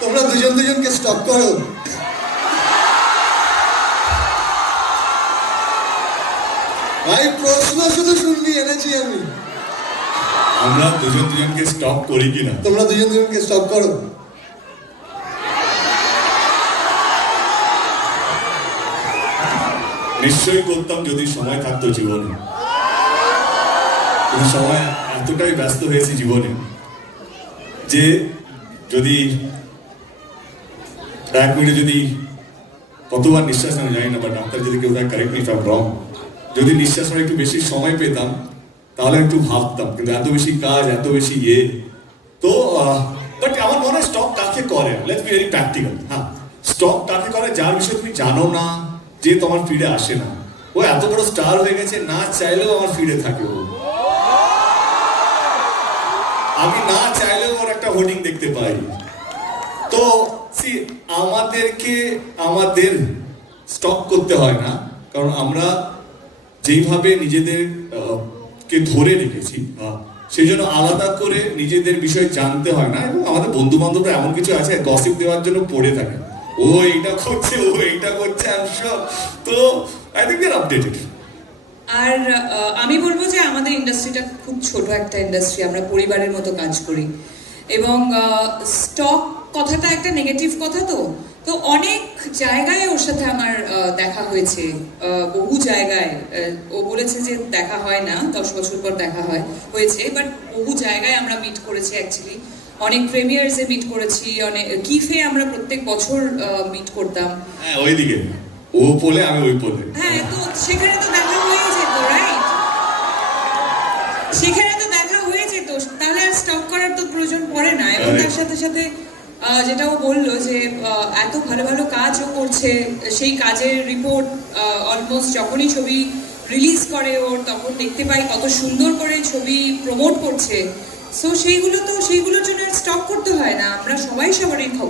তোমরা দুজন দুজনকে স্টপ করো। ভাই প্রশ্ন শুধু শুনবি এনেছি আমি। আমরা দুজন দুজনকে স্টপ করি কিনা? তোমরা দুজন দুজনকে স্টপ করো। নিশ্চয়ই করতাম যদি সময় থাকতো জীবনে, কিন্তু সময় এতটাই ব্যস্ত হয়েছে জীবনে যে যদি 1 মিনিটে যদি কতবার নিঃশ্বাস নেওয়া জানি না, বা ডাক্তার যদি কেউ correct me if I am রং, যদি নিঃশ্বাস নেওয়ার একটু বেশি সময় পেতাম তাহলে একটু ভাবতাম, কিন্তু এত বেশি কাজ, এত বেশি তো বাট আমার মনে হয় স্টপ কাকে করে, লেটস বি ভেরি প্র্যাকটিক্যাল। হ্যাঁ, স্টপ কাকে করে যার বিষয়ে তুমি জানো না, যে তোমার ফিডে আসে না। ও এত বড় স্টার হয়ে গেছে, না চাইলেও আমার ফিডে থাকে। ও আমি না চাইলেও ওর একটা হোর্ডিং দেখতে পাই। তো আমাদের স্টপ করতে হয় না, কারণ আমরা যেইভাবে নিজেদের কে ধরে রেখেছি, সেই জন্য আলাদা করে নিজেদের বিষয় জানতে হয় না। এবং আমাদের বন্ধু বান্ধবরা এমন কিছু আছে গসিপ দেওয়ার জন্য পড়ে থাকে, ও এইটা করছে, ও এইটা করছে, তো I think they are updated. আর আমি বলবো যে আমাদের ইন্ডাস্ট্রিটা খুব ছোট একটা ইন্ডাস্ট্রি, আমরা পরিবারের মতো কাজ করি। এবং স্টক কথাটা একটা নেগেটিভ কথা, তো অনেক জায়গায় ওর সাথে আমার দেখা হয়েছে, বহু জায়গায়। ও বলেছে যে দেখা হয় না, 10 বছর পর দেখা হয়েছে, বাট বহু জায়গায় আমরা মিট করেছি অ্যাকচুয়ালি। অনেক প্রিমিয়ার্সে মিট করেছি, অনেক কিফে আমরা প্রত্যেক বছর মিট করতাম। হ্যাঁ, ওইদিকে ও পোলে, আমি ওই পোলে। হ্যাঁ, তো সেখানে তো দেখা হয়ে যেত, রাইট? সেখানে তো দেখা হয়ে যেত, তাহলে আর স্টপ করার তো প্রয়োজন পড়ে না। এবং তার সাথে সাথে যেটা ও বললো যে এত ভালো ভালো কাজও করছে, সেই কাজের রিপোর্ট অলমোস্ট যখনই ছবি রিলিজ করে ওর, তখন দেখতে পাই কত সুন্দর করে ছবি প্রমোট করছে। সো সেইগুলোর জন্য স্টপ করতে হয় না, আমরা সবাই সবারই খবর